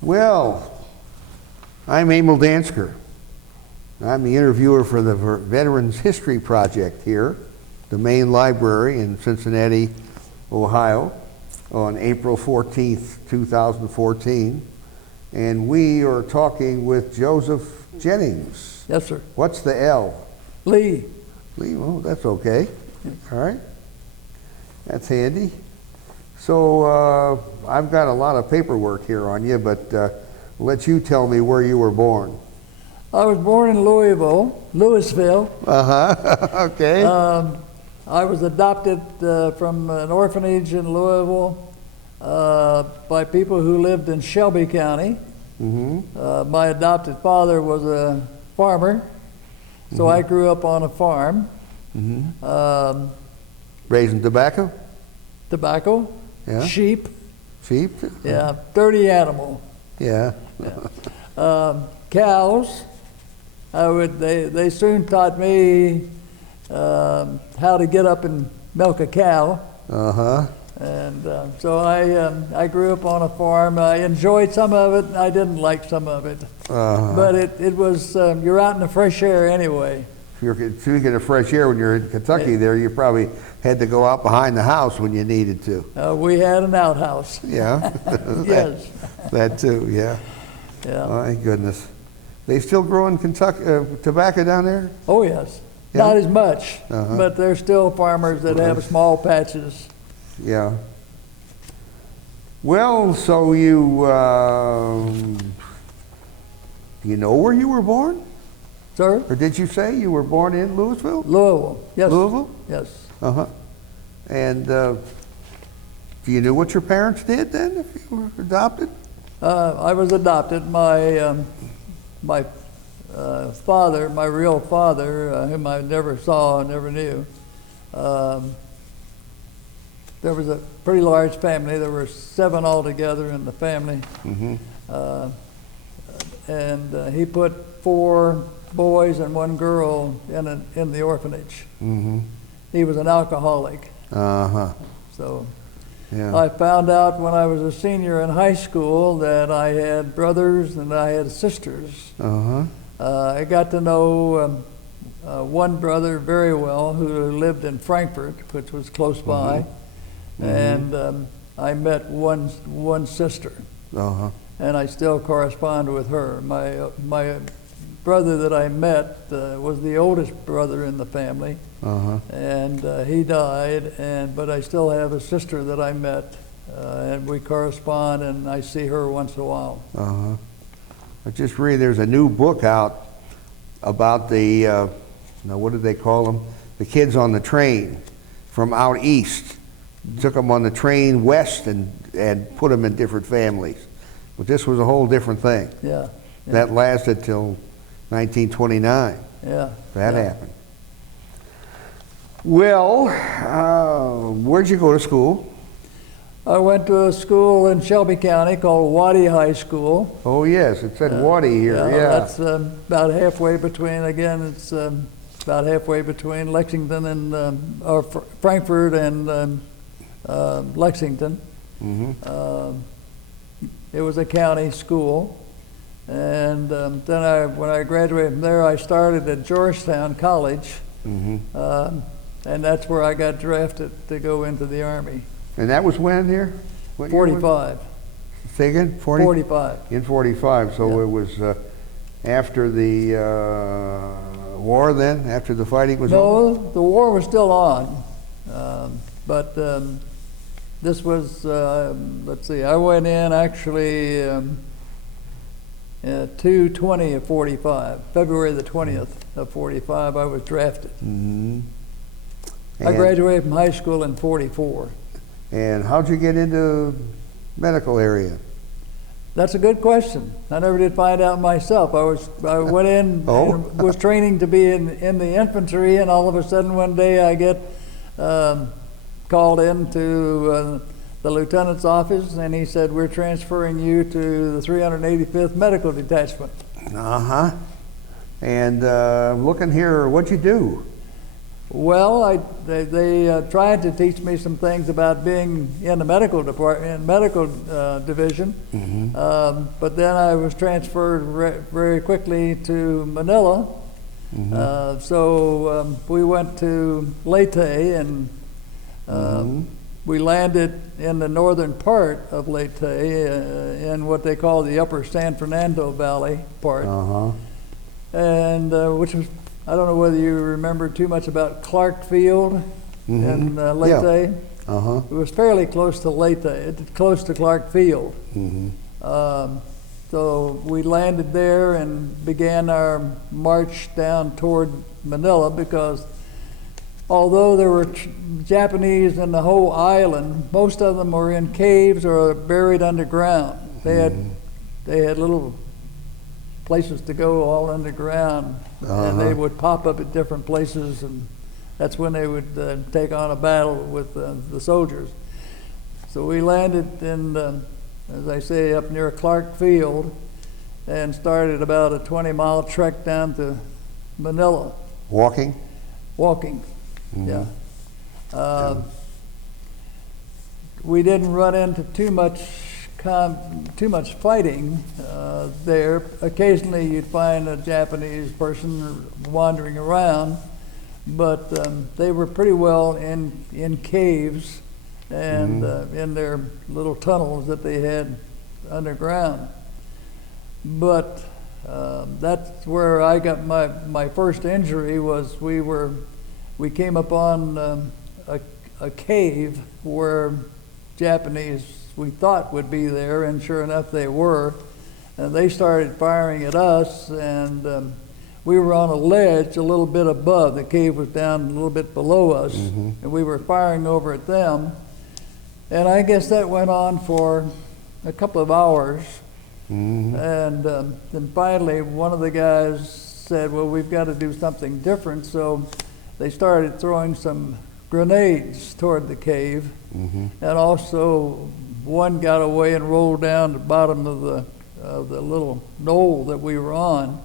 Well, I'm Emil Dansker. I'm the interviewer for the Veterans History Project here, the main library in Cincinnati, Ohio, on April 14th, 2014. And we are talking with Joseph Jennings. Yes, sir. What's the L? Lee. Lee, well, that's okay. All right. That's handy. So I've got a lot of paperwork here on you, but let you tell me where you were born. I was born in Louisville. Okay. I was adopted from an orphanage in Louisville by people who lived in Shelby County. Mm-hmm. My adopted father was a farmer, so I grew up on a farm. Mm-hmm. Raising tobacco? Tobacco, Yeah. sheep, Sheep? yeah, 30 animal. Yeah. Cows. They soon taught me how to get up and milk a cow. Uh-huh. And so I grew up on a farm. I enjoyed some of it. I didn't like some of it. But it was, you're out in the fresh air anyway. If you're speaking of fresh air, when you're in Kentucky there, you probably had to go out behind the house when you needed to. We had an outhouse. Yeah. Yes. That too, yeah. Yeah. My goodness. They still growing Kentucky tobacco down there? Oh, yes. Yeah? Not as much, Uh-huh. but there's still farmers that have small patches. Yeah. Well, so you you know where you were born? Sir? Or did you say you were born in Louisville? Louisville. Yes. Louisville? Yes. Uh-huh. And do you know what your parents did then if you were adopted? I was adopted. My father, my real father, whom I never saw, never knew, there was a pretty large family. There were 7 altogether in the family. Mm-hmm. And he put 4 boys and 1 girl in the orphanage. Mm-hmm. He was an alcoholic. Uh-huh. So Yeah. I found out when I was a senior in high school that I had brothers and I had sisters. Uh-huh. I got to know one brother very well who lived in Frankfurt, which was close by, and I met one sister, Uh-huh. and I still correspond with her. My brother that I met was the oldest brother in the family, Uh-huh. and he died, but I still have a sister that I met, and we correspond, and I see her once in a while. Uh-huh. I just read there's a new book out about the, now what did they call them? The kids on the train from out east. Took them on the train west and put them in different families. But this was a whole different thing. Yeah. That lasted till 1929. Yeah. That yeah. happened. Well, where'd you go to school? I went to a school in Shelby County called Waddy High School. Oh yes, it said Waddy here, yeah. That's about halfway between, it's about halfway between Lexington and, or Frankfurt and Lexington. Mm-hmm. It was a county school. And then when I graduated from there, I started at Georgetown College. Mm-hmm. And that's where I got drafted to go into the Army. And that was when here? What year was it? 45. Say again? 40? 45. In 45, so Yeah. it was after the war then, after the fighting was over? No, the war was still on. But this was, let's see, I went in actually 2/20 of 45. February the 20th of 45, I was drafted. Mm-hmm. I graduated from high school in 44. And how'd you get into medical area? That's a good question. I never did find out myself. I went in and was training to be in the infantry, and all of a sudden one day I get called into the lieutenant's office, and he said, "We're transferring you to the 385th Medical Detachment." Uh-huh. And looking here, what'd you do? Well, they tried to teach me some things about being in the medical department, medical division, but then I was transferred very quickly to Manila. So we went to Leyte, and we landed in the northern part of Leyte, in what they call the Upper San Fernando Valley part, and which was, I don't know whether you remember too much about Clark Field in Leyte. Yeah. It was fairly close to Leyte, close to Clark Field. So we landed there and began our march down toward Manila, because although there were Japanese in the whole island, most of them were in caves or buried underground. They had little places to go all underground, and they would pop up at different places, and that's when they would take on a battle with the soldiers. So we landed in, as I say, up near Clark Field, and started about a 20-mile trek down to Manila. Walking? Walking, yeah. We didn't run into too much fighting there. Occasionally you'd find a Japanese person wandering around, but they were pretty well in caves and in their little tunnels that they had underground. But that's where I got my first injury. Was we came upon a cave where Japanese, we thought, would be there, and sure enough they were. And they started firing at us, and we were on a ledge a little bit above. The cave was down a little bit below us, and we were firing over at them. And I guess that went on for a couple of hours. And then finally one of the guys said, well, we've got to do something different. So they started throwing some grenades toward the cave. And also one got away and rolled down the bottom of the little knoll that we were on.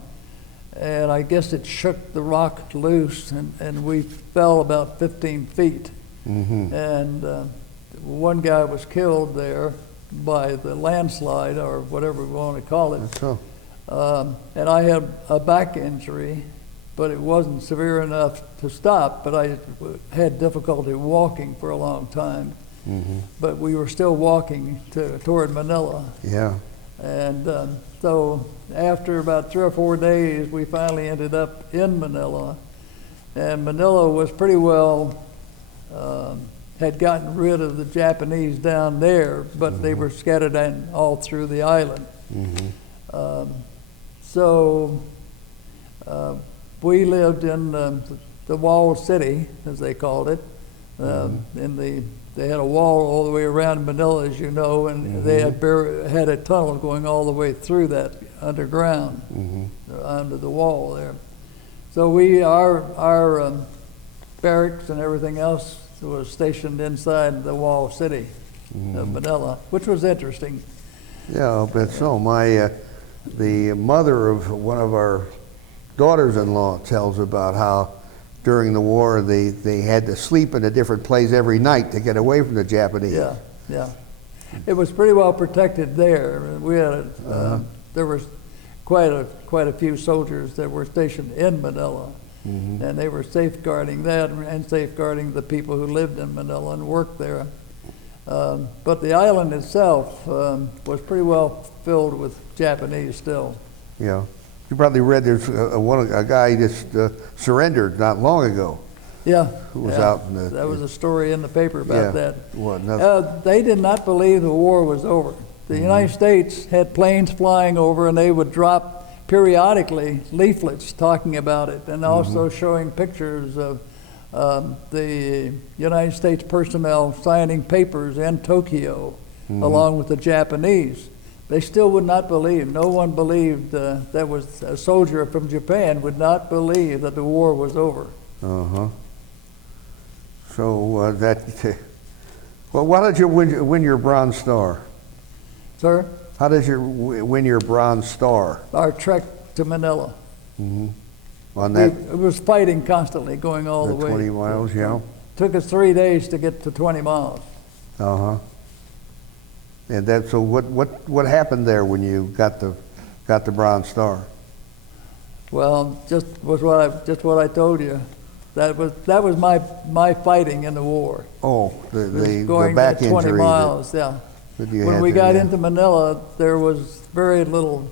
And I guess it shook the rock loose, and we fell about 15 feet. And one guy was killed there by the landslide, or whatever we want to call it. That's so. And I had a back injury, but it wasn't severe enough to stop, but I had difficulty walking for a long time. But we were still walking toward Manila. Yeah. And so after about 3 or 4 days, we finally ended up in Manila. And Manila was pretty well, had gotten rid of the Japanese down there, but they were scattered all through the island. So we lived in the walled city, as they called it. They had a wall all the way around Manila, as you know, and they had a tunnel going all the way through that underground, under the wall there. So our barracks and everything else was stationed inside the walled city of Manila, which was interesting. Yeah, I'll bet so. The mother of one of our daughters-in-law tells about how during the war they had to sleep in a different place every night to get away from the Japanese. Yeah. It was pretty well protected there. We had there was quite a few soldiers that were stationed in Manila, and they were safeguarding that and safeguarding the people who lived in Manila and worked there. But the island itself was pretty well filled with Japanese still. Yeah. You probably read there's a guy just surrendered not long ago. Yeah. Who was out in the... That was a story in the paper about that. Well, they did not believe the war was over. The United States had planes flying over, and they would drop periodically leaflets talking about it, and also showing pictures of the United States personnel signing papers in Tokyo along with the Japanese. They still would not believe. No one believed that was a soldier from Japan would not believe that the war was over. So well, why did you win your Bronze Star? Sir? How did you win your Bronze Star? Our trek to Manila. On that, It was fighting constantly, going all the way. 20 miles, yeah. Took us 3 days to get to 20 miles. Uh-huh. And so what happened there when you got the Bronze Star? Well, just what I told you. That was my fighting in the war. Oh, Was the going back that 20 injury. miles, yeah. That you When had we there, got yeah. into Manila, there was very little.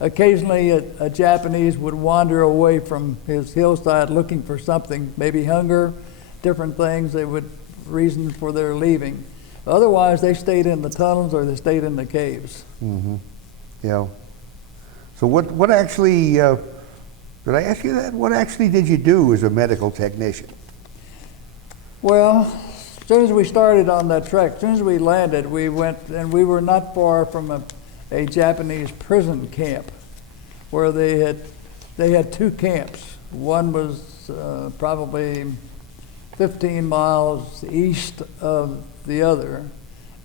Occasionally, a Japanese would wander away from his hillside looking for something, maybe hunger, different things. They would reason for their leaving. Otherwise, they stayed in the tunnels or they stayed in the caves. Mm-hmm. Yeah. So what actually, did I ask you that? What actually did you do as a medical technician? Well, as soon as we started on that trek, as soon as we landed, we went, and we were not far from a Japanese prison camp where they had two camps. One was probably 15 miles east of the other,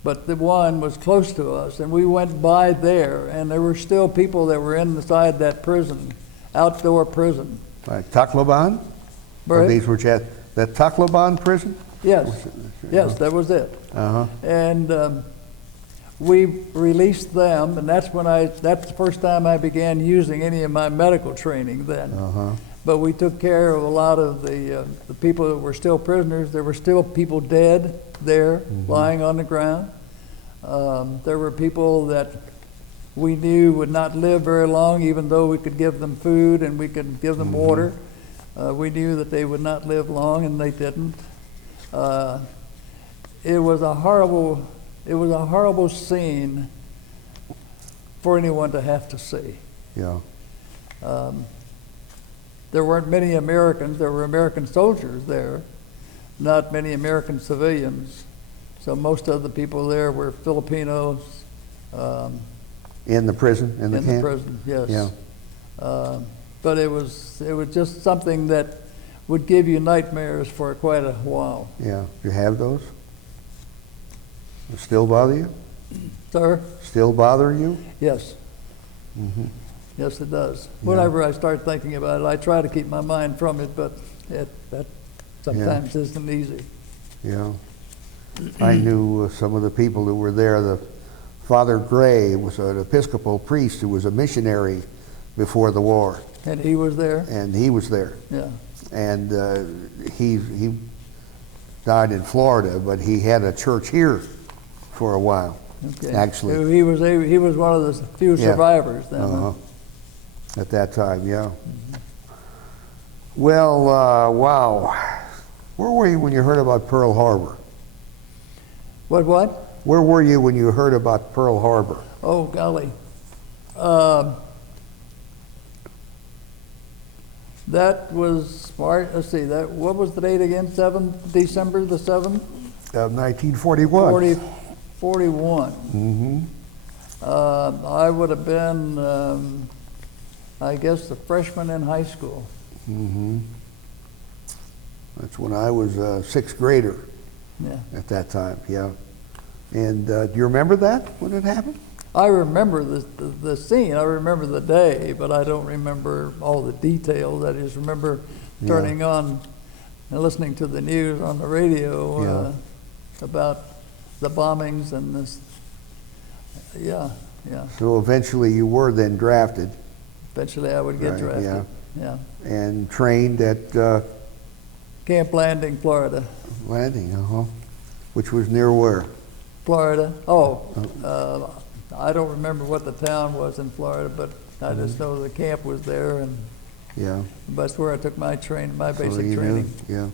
but the one was close to us, and we went by there, and there were still people that were inside that prison, outdoor prison. Like Tacloban? Or Right? these were that Tacloban prison? Yes, yes, that was it. Uh-huh. And we released them, and that's the first time I began using any of my medical training then. Uh-huh. But we took care of a lot of the people that were still prisoners. There were still people dead there, lying on the ground. There were people that we knew would not live very long, even though we could give them food and we could give them water. We knew that they would not live long, and they didn't. It was a horrible scene for anyone to have to see. Yeah. There weren't many Americans. There were American soldiers there, not many American civilians. So most of the people there were Filipinos. In the prison, in the camp? In the prison, yes. Yeah. But it was just something that would give you nightmares for quite a while. Yeah. You have those? Still bother you? Sir? Still bother you? Yes. Mm-hmm. Yes, it does. Yeah. Whenever I start thinking about it, I try to keep my mind from it, but that sometimes isn't easy. Yeah. I knew some of the people who were there. The Father Gray was an Episcopal priest who was a missionary before the war, And he was there? and he was there. Yeah. And he died in Florida, but he had a church here for a while. Okay. Actually. So he was one of the few Yeah. survivors then. huh? Uh-huh. At that time, yeah. Well, wow. Where were you when you heard about Pearl Harbor? What? Where were you when you heard about Pearl Harbor? Oh, golly. That was let's see, what was the date again? December the 7th? 1941. 41. Mm-hmm. I would have been, I guess, a freshman in high school. Mm-hmm. That's when I was a sixth grader Yeah. at that time, yeah. And do you remember that, when it happened? I remember the scene. I remember the day, but I don't remember all the details. I just remember turning on and listening to the news on the radio about the bombings and this. Yeah. So eventually you were then drafted Eventually I would get Right, drafted. Yeah. and trained at Camp Landing, Florida. Landing, which was near where? Florida. I don't remember what the town was in Florida, but I just know the camp was there, and Yeah. that's where I took my training, my So basic you training. knew,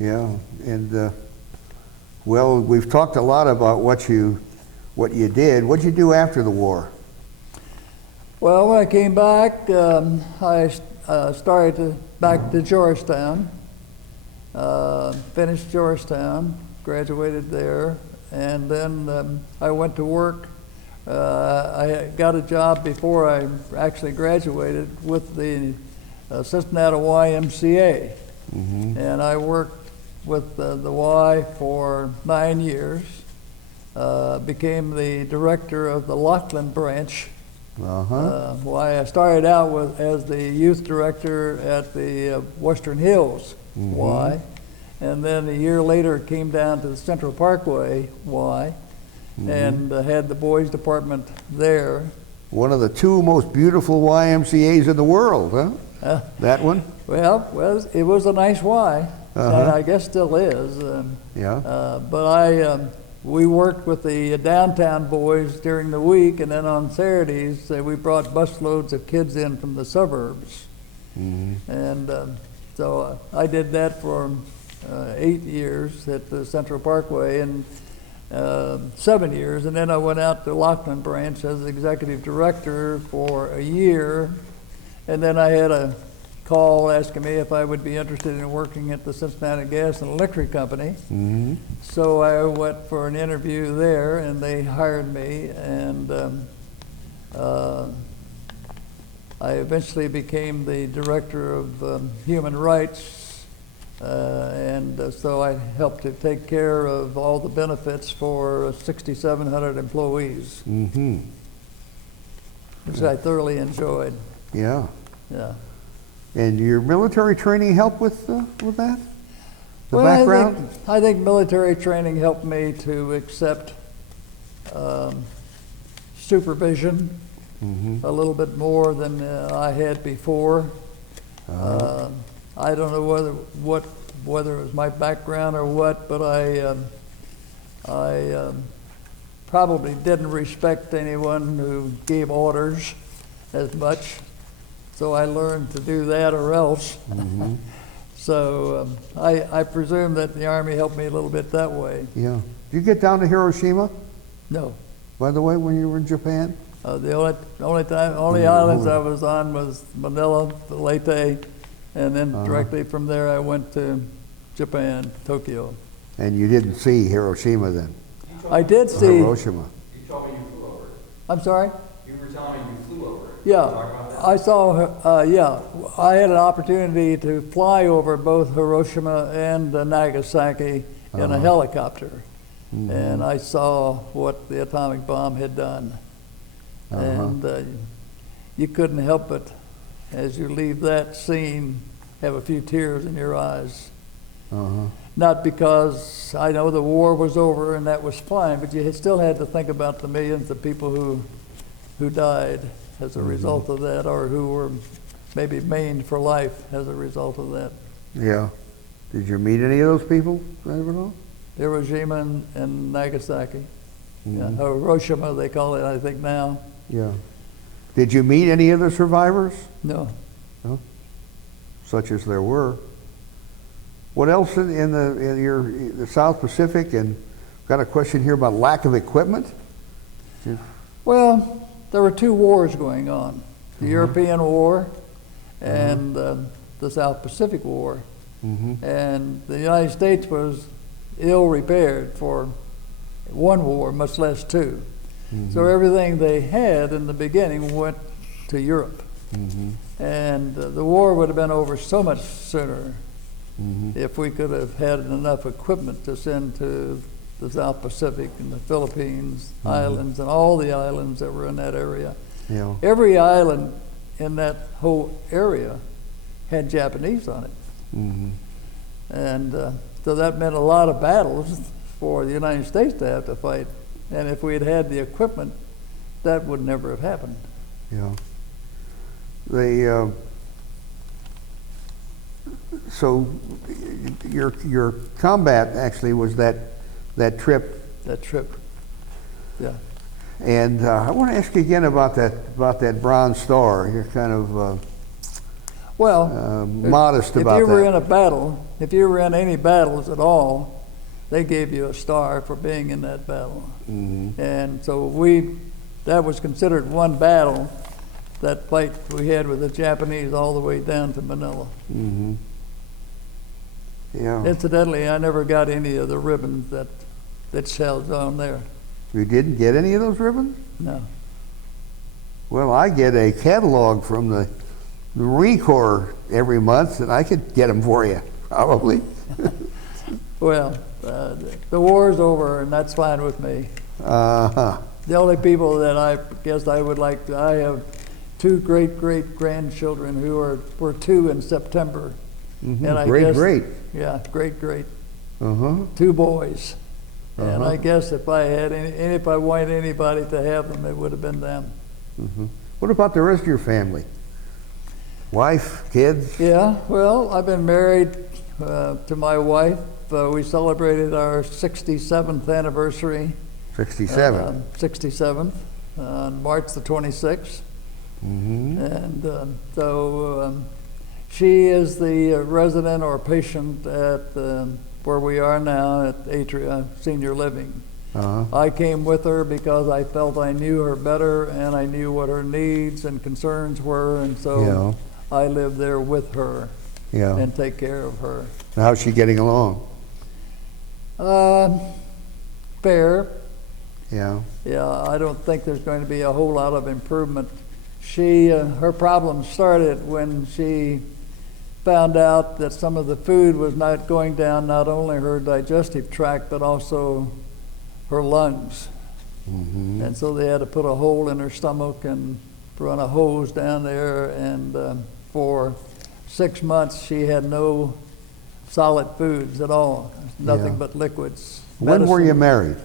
yeah. And well, we've talked a lot about what you did. What did you do after the war? Well, when I came back, I started back to Georgetown, finished Georgetown, graduated there, and then I went to work. I got a job before I actually graduated with the Cincinnati YMCA, and I worked with the Y for 9 years, became the director of the Laughlin branch Why I started out as the youth director at the Western Hills. Why? And then a year later came down to the Central Parkway. Why? And had the boys department there. One of the two most beautiful YMCA's in the world, huh? That one? Well, it was a nice Y, and I guess still is. But we worked with the downtown boys during the week, and then on Saturdays we brought busloads of kids in from the suburbs. And so I did that for 8 years at the Central Parkway, and 7 years, and then I went out to Lockland branch as executive director for a year, and then I had a call asking me if I would be interested in working at the Cincinnati Gas and Electric Company. So I went for an interview there, and they hired me, and I eventually became the director of human rights. So I helped to take care of all the benefits for 6,700 employees, which I thoroughly enjoyed. Yeah. Yeah. And your military training helped with that? The Well, background? I think military training helped me to accept supervision a little bit more than I had before. I don't know whether it was my background or what, but I probably didn't respect anyone who gave orders as much. So I learned to do that or else. So I presume that the Army helped me a little bit that way. Yeah. Did you get down to Hiroshima, No. by the way, when you were in Japan? The only islands I was on was Manila, Leyte, and then directly from there I went to Japan, Tokyo. And you didn't see Hiroshima then? I did see. Hiroshima. You told me you flew over it. I'm sorry? You were telling me you flew over it. Yeah, Can you talk about that? I saw, I had an opportunity to fly over both Hiroshima and Nagasaki in a helicopter. And I saw what the atomic bomb had done. And you couldn't help but, as you leave that scene, have a few tears in your eyes. Not because I know the war was over and that was fine, but you still had to think about the millions of people who died as a result of that, or who were maybe maimed for life as a result of that. Yeah. Did you meet any of those people? Ever? Hiroshima and Nagasaki. Yeah, Hiroshima, they call it, I think, now. Yeah. Did you meet any of the survivors? No. No? Such as there were. What else in the South Pacific? And got a question here about lack of equipment. Well, there were two wars going on, the European War and the South Pacific War. And the United States was ill repaired for one war, much less two. So everything they had in the beginning went to Europe. And the war would have been over so much sooner if we could have had enough equipment to send to the South Pacific and the Philippines islands and all the islands that were in that area. Yeah. Every island in that whole area had Japanese on it. And so that meant a lot of battles for the United States to have to fight. And if we had had the equipment, that would never have happened. Yeah. So your combat actually was that trip. That trip. Yeah. And I want to ask you again about that Bronze Star. You're kind of modest about that. If you were in a battle, if you were in any battles at all, they gave you a star for being in that battle. And so that was considered one battle, that fight we had with the Japanese all the way down to Manila. Yeah. Incidentally, I never got any of the ribbons that shelled on there. You didn't get any of those ribbons? No. Well, I get a catalog from the Marine Corps every month, and I could get them for you, probably. Well, the war's over, and that's fine with me. The only people that I guess I would like to, I have two great-great-grandchildren who were 2 in September. Mhm. And I Great, guess, great. Yeah, great. Uh-huh. 2 boys. And Uh-huh. I guess if I had if I wanted anybody to have them, it would have been them. Mhm. What about the rest of your family? Wife, kids? Yeah, well, I've been married to my wife. We celebrated our 67th anniversary. 67. 67th, on March the 26th. Mm-hmm. And so she is the resident or patient at where we are now at Atria Senior Living. Uh-huh. I came with her because I felt I knew her better and I knew what her needs and concerns were, and so Yeah. I live there with her Yeah. and take care of her. How's she getting along? Fair. Yeah. Yeah, I don't think there's going to be a whole lot of improvement. Her problem started when she found out that some of the food was not going down not only her digestive tract but also her lungs. Mm-hmm. And so they had to put a hole in her stomach and run a hose down there, and for 6 months she had no solid foods at all, nothing Yeah. but liquids. When were you Medicine. married?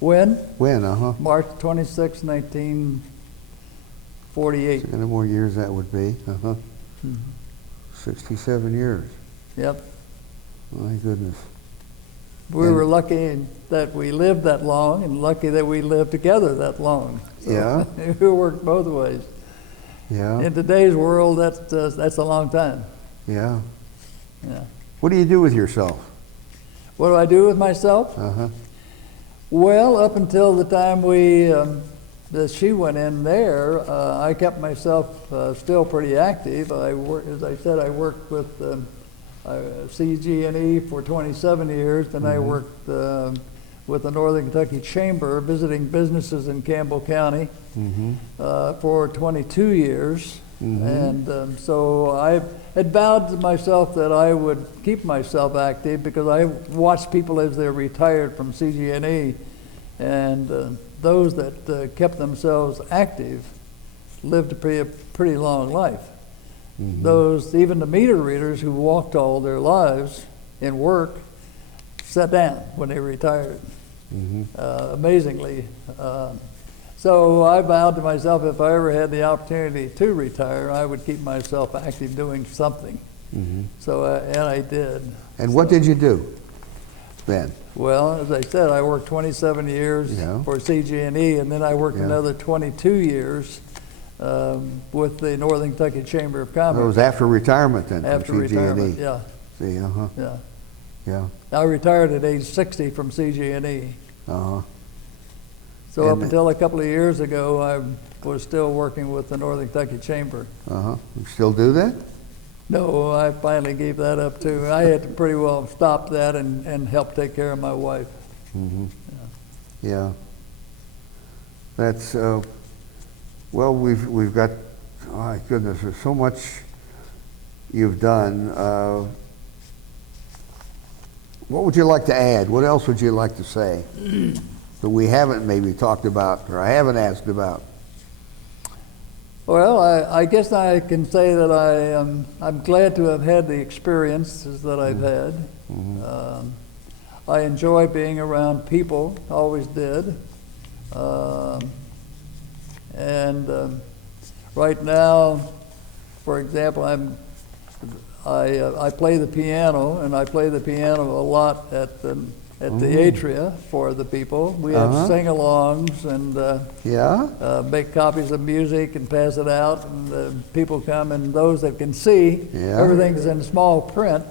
When? When, uh-huh. March 26, 1948. How many more years that would be? Uh-huh. 67 years. Yep. My goodness. We And- were lucky that we lived that long and lucky that we lived together that long. So Yeah. it worked both ways. Yeah. In today's world, that's a long time. Yeah. Yeah. What do you do with yourself? What do I do with myself? Uh-huh. Well, up until the time that she went in there, I kept myself still pretty active. As I said, I worked with CG&E for 27 years, then I worked with the Northern Kentucky Chamber, visiting businesses in Campbell County Mm-hmm. for 22 years. Mhm. And so I had vowed to myself that I would keep myself active because I watched people as they retired from CG&E, and those that kept themselves active lived a pretty long life. Mhm. Even the meter readers who walked all their lives in work sat down when they retired, Mhm. amazingly. So I vowed to myself if I ever had the opportunity to retire, I would keep myself active doing something. Mhm. So, and I did. And what did you do then? Well, as I said, I worked 27 years Yeah. for CG&E, and then I worked Yeah. another 22 years with the Northern Kentucky Chamber of It was Commerce. after retirement then After from CG&E. retirement, yeah, See, uh-huh. yeah. Yeah. I retired at age 60 from CG&E. Uh-huh. So up And- until a couple of years ago, I was still working with the Northern Kentucky Chamber. Uh-huh. You still do that? No, I finally gave that up too. I had to pretty well stop that and help take care of my wife. Mm-hmm. Yeah. That's, well, we've got, oh my goodness, there's so much you've done. What would you like to add? What else would you like to say that we haven't maybe talked about or I haven't asked about? Well, I guess I can say that I'm glad to have had the experiences that I've had. I enjoy being around people, always did. And right now, for example, I play the piano, and I play the piano a lot at the Atria for the people. We have Uh-huh. sing-alongs and Yeah? make copies of music and pass it out, and people come, and those that can see, Yeah. everything's in small print.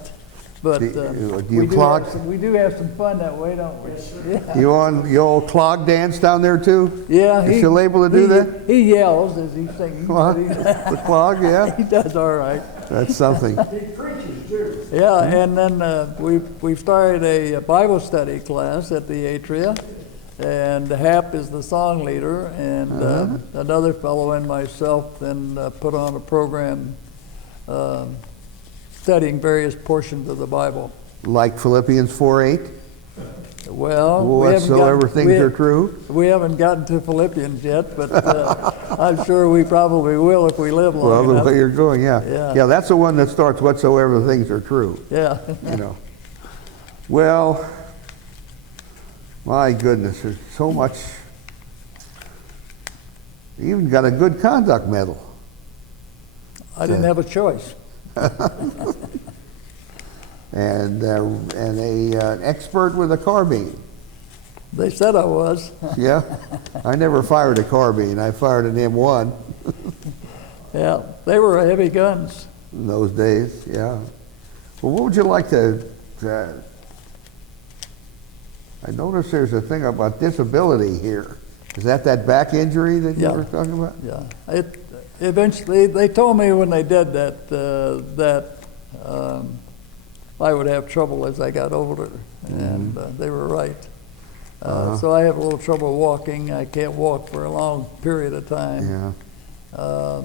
But Do you clog? we do have some fun that way, don't we? Yeah. You all clog dance down there too? Yeah, Is still able to do that? He yells as he's singing. What? but The clog, yeah? he does all right. That's something. Yeah, and then we've started a Bible study class at the Atria, and Hap is the song leader, and another fellow and myself then put on a program studying various portions of the Bible. Like Philippians 4:8? Well, we haven't whatsoever gotten- things we- are true? We haven't gotten to Philippians yet, but I'm sure we probably will if we live long Well, the enough. way you're going, yeah. Yeah. Yeah, that's the one that starts whatsoever things are true, Yeah. you know. Well, my goodness, there's so much. You even got a good conduct medal. I didn't have a choice. And an expert with a carbine. They said I was. Yeah, I never fired a carbine. I fired an M1 Yeah, they were heavy guns. in those days. Yeah. Well, what would you like to? I noticed there's a thing about disability here. Is that back injury that you Yeah. were talking about? Yeah, eventually, they told me when they did that, I would have trouble as I got older, and they were right. So I have a little trouble walking. I can't walk for a long period of time. Yeah.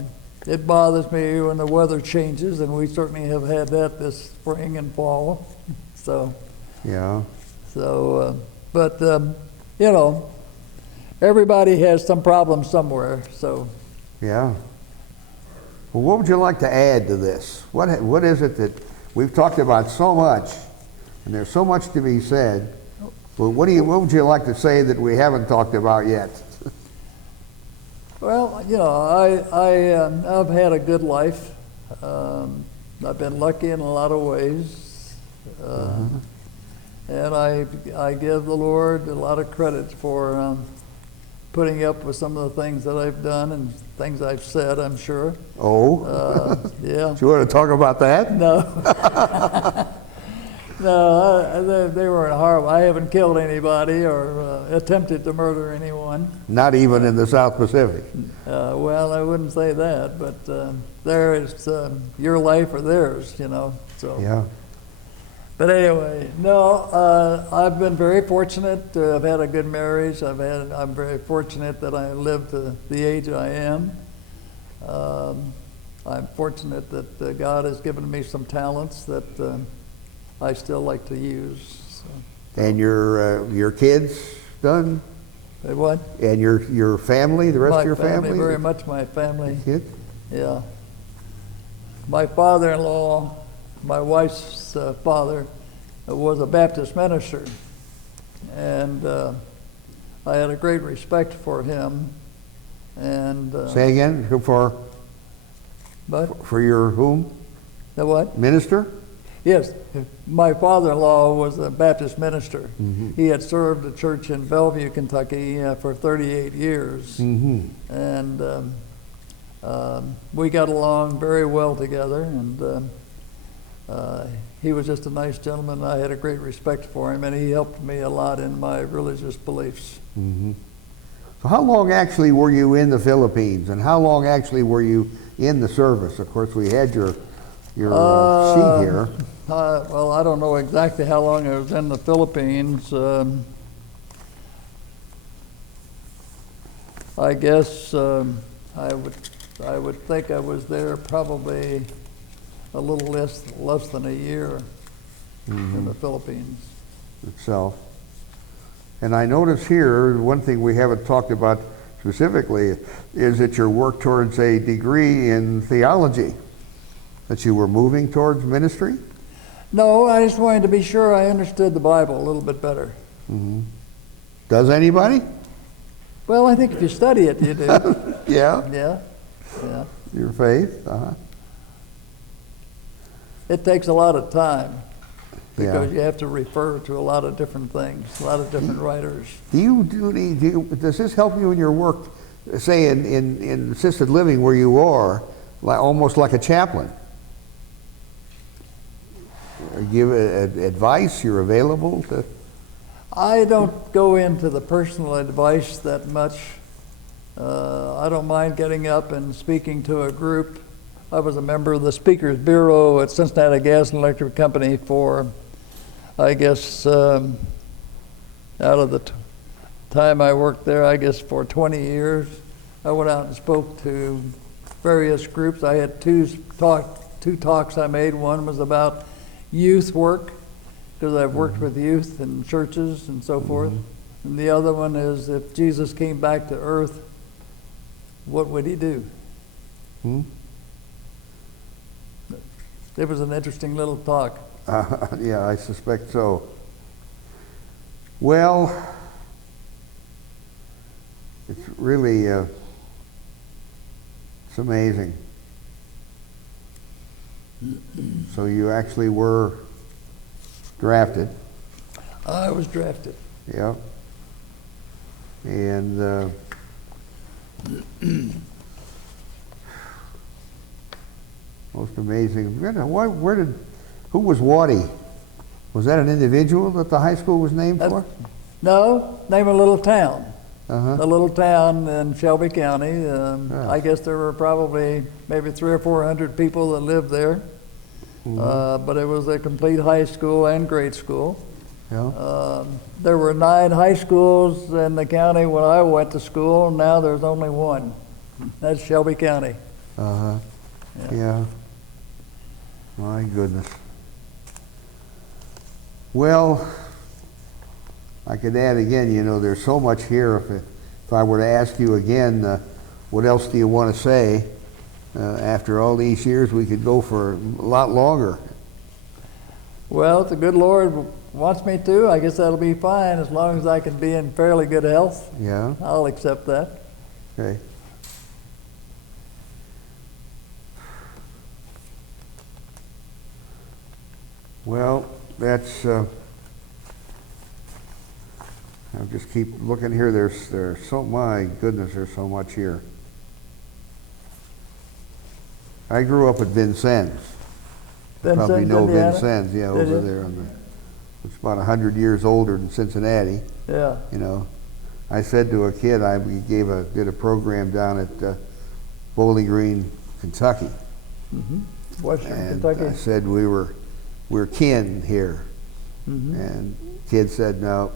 It bothers me when the weather changes, and we certainly have had that this spring and fall. So, Yeah. but, you know, everybody has some problem somewhere, so. Yeah. Well, what would you like to add to this? What is it that we've talked about so much, and there's so much to be said? Well, what would you like to say that we haven't talked about yet? Well, you know, I've had a good life. I've been lucky in a lot of ways. And I give the Lord a lot of credit for putting up with some of the things that I've done and things I've said, I'm sure. Oh? Yeah. Do you want to talk about that? No. No, they weren't horrible. I haven't killed anybody or attempted to murder anyone. Not even in the South Pacific. Well, I wouldn't say that, but there is your life or theirs, you know. So. Yeah. But anyway, no, I've been very fortunate to have had a good marriage. I'm very fortunate that I lived to the age I am. I'm fortunate that God has given me some talents that I still like to use. So. And your kids done? Hey, what? And your family, the rest of your family? Very much my family. Kids? Yeah. My father-in-law, my wife's father, was a Baptist minister, and I had a great respect for him. And Say again, but for your whom? the what? Minister? Yes, my father-in-law was a Baptist minister. He had served a church in Bellevue, Kentucky, for 38 years, and we got along very well together. And he was just a nice gentleman. I had a great respect for him, and he helped me a lot in my religious beliefs. So how long actually were you in the Philippines, and how long actually were you in the service? Of course, we had your sheet here. Well, I don't know exactly how long I was in the Philippines. I guess I would think I was there probably a little less than a year in the Philippines. Itself. And I notice here, one thing we haven't talked about specifically is that your work towards a degree in theology, that you were moving towards ministry? No, I just wanted to be sure I understood the Bible a little bit better. Does anybody? Well, I think if you study it, you do. Yeah, Yeah, yeah. your faith. It takes a lot of time because Yeah. you have to refer to a lot of different things, a lot of different writers. Does this help you in your work, say in assisted living where you are, almost like a chaplain? Give advice, you're available to? I don't go into the personal advice that much. I don't mind getting up and speaking to a group. I was a member of the Speakers Bureau at Cincinnati Gas and Electric Company for, I guess, out of the time I worked there, I guess for 20 years. I went out and spoke to various groups. I had two talks I made. One was about youth work, because I've worked with youth and churches and so forth. And the other one is, if Jesus came back to earth, what would he do? Hmm? It was an interesting little talk. Yeah, I suspect so. Well, it's really, it's amazing. So you actually were drafted, I was drafted. yeah. And most amazing. Who was Waddy? Was that an individual that the high school was named for? No, name a little town. Uh-huh. A little town in Shelby County. I guess there were probably maybe 300 or 400 people that lived there. But it was a complete high school and grade school. Yeah. There were 9 high schools in the county when I went to school. Now there's only one. That's Shelby County. Uh-huh. Yeah. My goodness. Well, I could add again, you know, there's so much here. If I were to ask you again, what else do you want to say? After all these years, we could go for a lot longer. Well, if the good Lord wants me to, I guess that'll be fine, as long as I can be in fairly good health. Yeah. I'll accept that. Okay. Well, that's. I'll just keep looking here. There's so, my goodness, there's so much here. I grew up at Vincennes. Vincennes, Probably know Indiana? Vincennes, yeah, Did over you? there it's about 100 years older than Cincinnati. Yeah. You know, I said to a kid, we did a program down at Bowling Green, Kentucky, Western and Kentucky. I said we're kin here, and kid said no,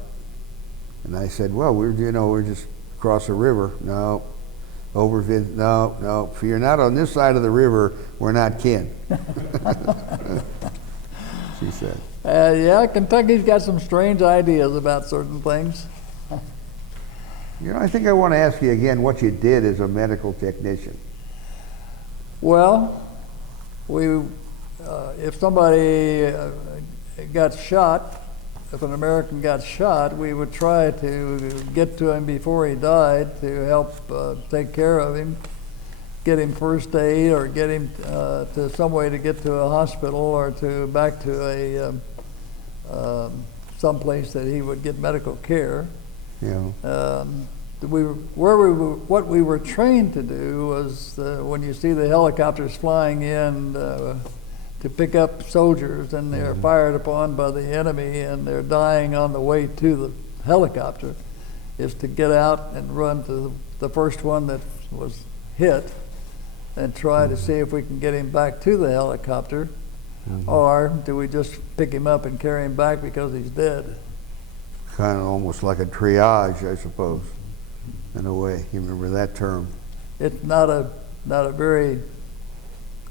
and I said, well, we're just across the river. No, no. If you're not on this side of the river, we're not kin. She said. Yeah, Kentucky's got some strange ideas about certain things. You know, I think I want to ask you again what you did as a medical technician. Well, if somebody got shot, if an American got shot, we would try to get to him before he died to help take care of him, get him first aid, or get him to some way to get to a hospital or back to a someplace that he would get medical care. Yeah. What we were trained to do was when you see the helicopters flying in to pick up soldiers and they're fired upon by the enemy and they're dying on the way to the helicopter, is to get out and run to the first one that was hit and try to see if we can get him back to the helicopter, or do we just pick him up and carry him back because he's dead? Kind of almost like a triage, I suppose, in a way. You remember that term? It's not a very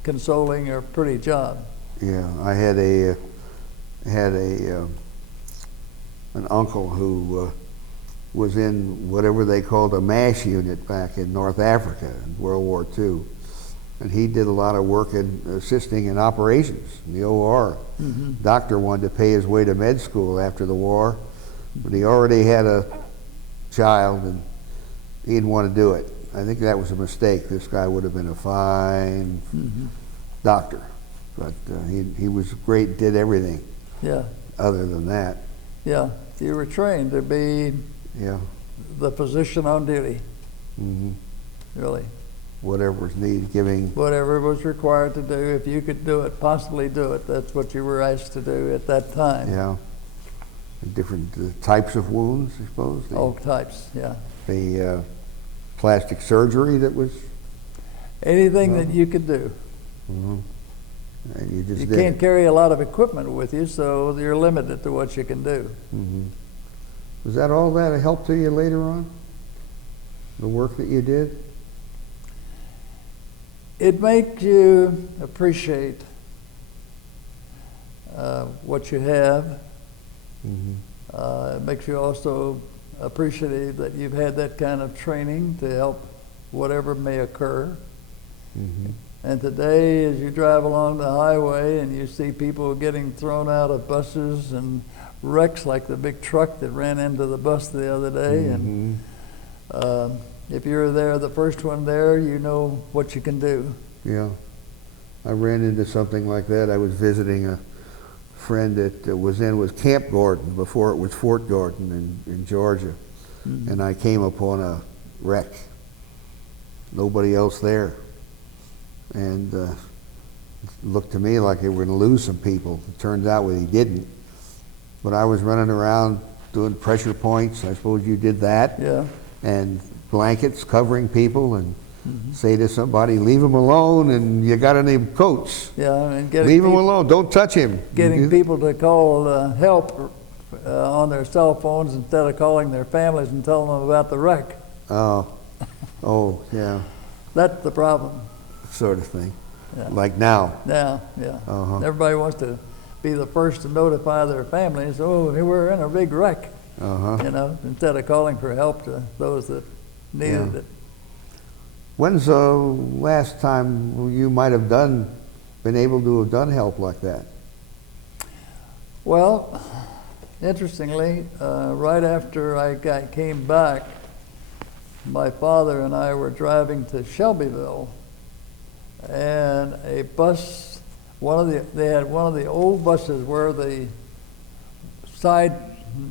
consoling or pretty job. Yeah, I had an uncle who was in whatever they called a MASH unit back in North Africa in World War II. And he did a lot of work in assisting in operations in the OR. Doctor wanted to pay his way to med school after the war, but he already had a child and he didn't want to do it. I think that was a mistake. This guy would have been a fine doctor, but he was great, did everything. Yeah. Other than that. Yeah, you were trained to be the physician on duty. Really. Whatever was needed, giving. Whatever was required to do, if you could do it, possibly do it. That's what you were asked to do at that time. Yeah. Different types of wounds, I suppose. All types, yeah. The plastic surgery that was. Anything that you could do. And you just You did can't it. carry a lot of equipment with you, so you're limited to what you can do. Was that all that a help to you later on? The work that you did? It makes you appreciate what you have It makes you also appreciative that you've had that kind of training to help whatever may occur. And today, as you drive along the highway and you see people getting thrown out of buses and wrecks like the big truck that ran into the bus the other day, and if you're there, the first one there, you know what you can do. Yeah. I ran into something like that. I was visiting a friend that was Camp Gordon before it was Fort Gordon in Georgia. And I came upon a wreck. Nobody else there. And it looked to me like they were going to lose some people. It turns out they didn't. But I was running around doing pressure points. I suppose you did that. Yeah. And blankets covering people, and say to somebody, leave him alone, and you got to name coach. Yeah, and getting Leave him alone, don't touch him. getting people to call help on their cell phones instead of calling their families and telling them about the wreck. Oh, yeah, That's the problem. sort of thing. Yeah. Like now. Yeah. Everybody wants to be the first to notify their families, oh, we're in a big wreck, instead of calling for help to those that needed it. When's the last time you might have been able to have done help like that? Well, interestingly, right after I came back, my father and I were driving to Shelbyville, and a bus, they had one of the old buses where the side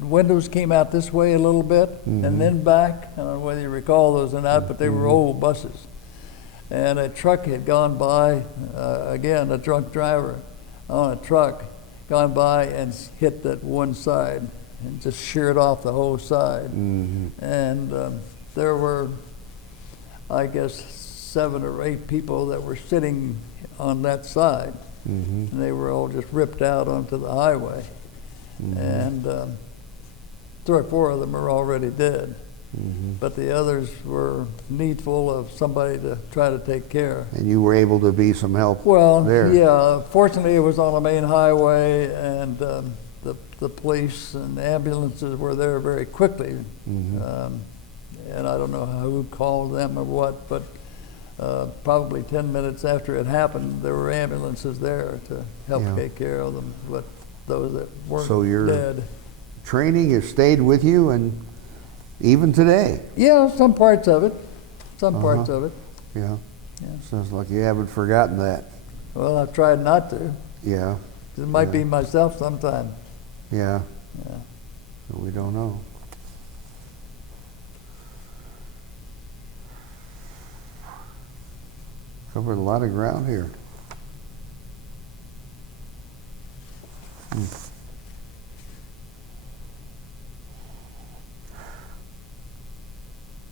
windows came out this way a little bit and then back. I don't know whether you recall those or not, but they were old buses. And a truck had gone by, again, a drunk driver on a truck, gone by and hit that one side and just sheared off the whole side. And there were, I guess, 7 or 8 people that were sitting on that side. And they were all just ripped out onto the highway. And 3 or 4 of them are already dead. But the others were needful of somebody to try to take care. And you were able to be some help Well, there? yeah, fortunately it was on a main highway, and the police and the ambulances were there very quickly. And I don't know who called them or what, but probably 10 minutes after it happened, there were ambulances there to help take care of them, but those that weren't So your dead. training has stayed with you, and even today? Yeah, some parts of it. Some parts of it. Yeah. Yeah. Sounds like you haven't forgotten that. Well, I've tried not to. Yeah. It might be myself sometime. Yeah. Yeah. We don't know. Covered a lot of ground here.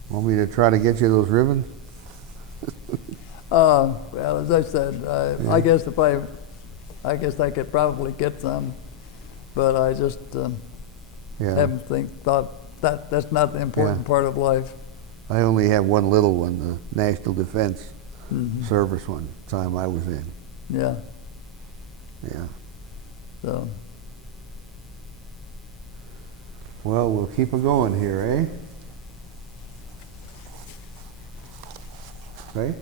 Want me to try to get you those ribbons? Well, as I said, I guess I guess I could probably get some, but I just haven't thought that's not the important part of life. I only have one little one, the National Defense Service one, time I was in. Yeah. Yeah. So. Well, we'll keep it going here, eh? Okay?